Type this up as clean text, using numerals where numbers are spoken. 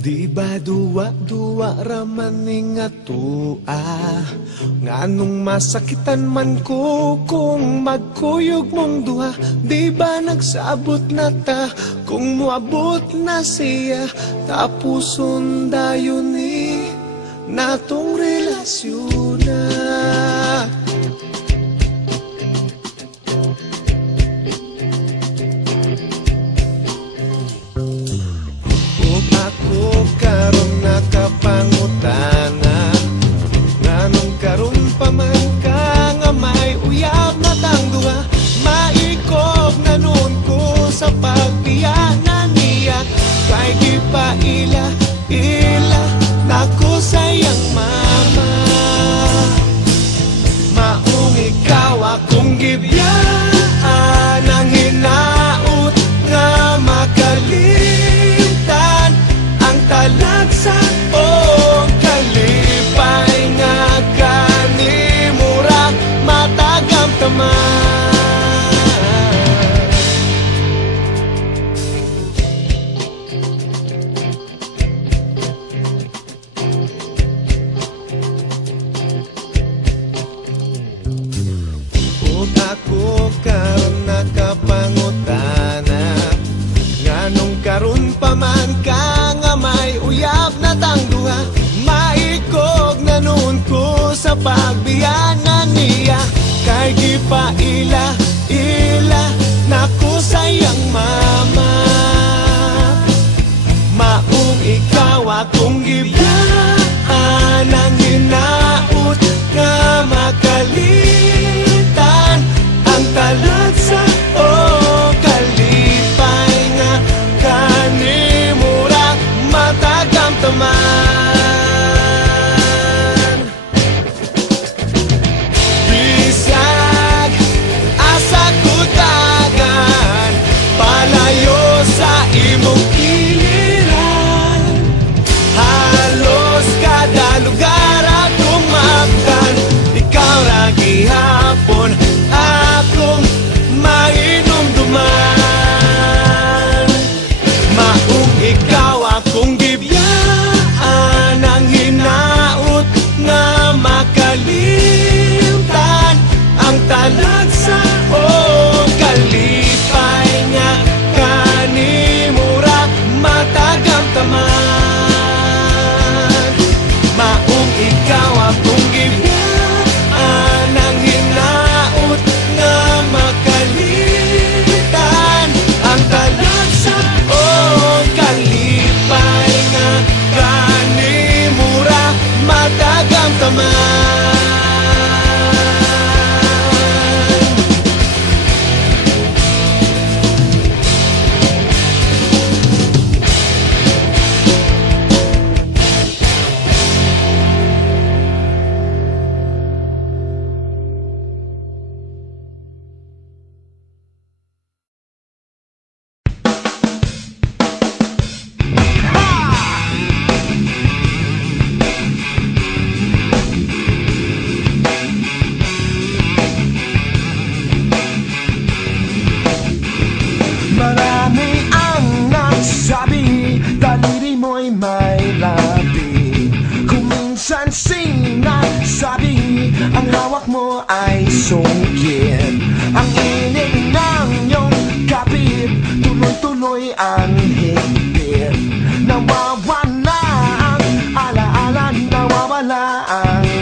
Di ba duwa-duwa raman nga tua, nganong masakitan man ko kung magkuyog mong duha. Di ba nagsabot na ta kung muabot na siya, tapuson dayon ni natong relasyon na. Ako karon nakapangutana, nganong karon pa man ka nga may uyab na tangduha. Maikog na nun ko sa pagbiyanan niya, kay di pa ila nako sayang mama. Maong ikaw akong gibiyaan, ang hinaut nga makalimtan ang talagsa o kalipay nga kanimura matagam taman. Ug ako karon nakapangutana, nganong karon pa man ka nga may uyab na tangduha. Maikog na nun ko sa pagbiyanan niya, kay di pa ila nako sayang mama. Maong ikaw akong gibiyaan, ang hinaut nga makalitan ang talagsa o kalipay nga kanimura matagam taman. Bisag asa kutagan, palayo sa imong iliran, halos kada lugar akong maabtan. Ikaw ra gihapon akong mainumduman. Maong ikaw akong gibiyaan, ang hinaut nga makalimtan ang talagsa o kalipay nga kanimura matagam taman. Maong ikaw akong gibiyaan, ang hinaut nga makalitan ang talagsa o kalipay nga kanimura matagam taman. Marami ang nagsabi, daliri mo'y may labi. Kung minsan sinasabi, ang hawak mo ay sungkit.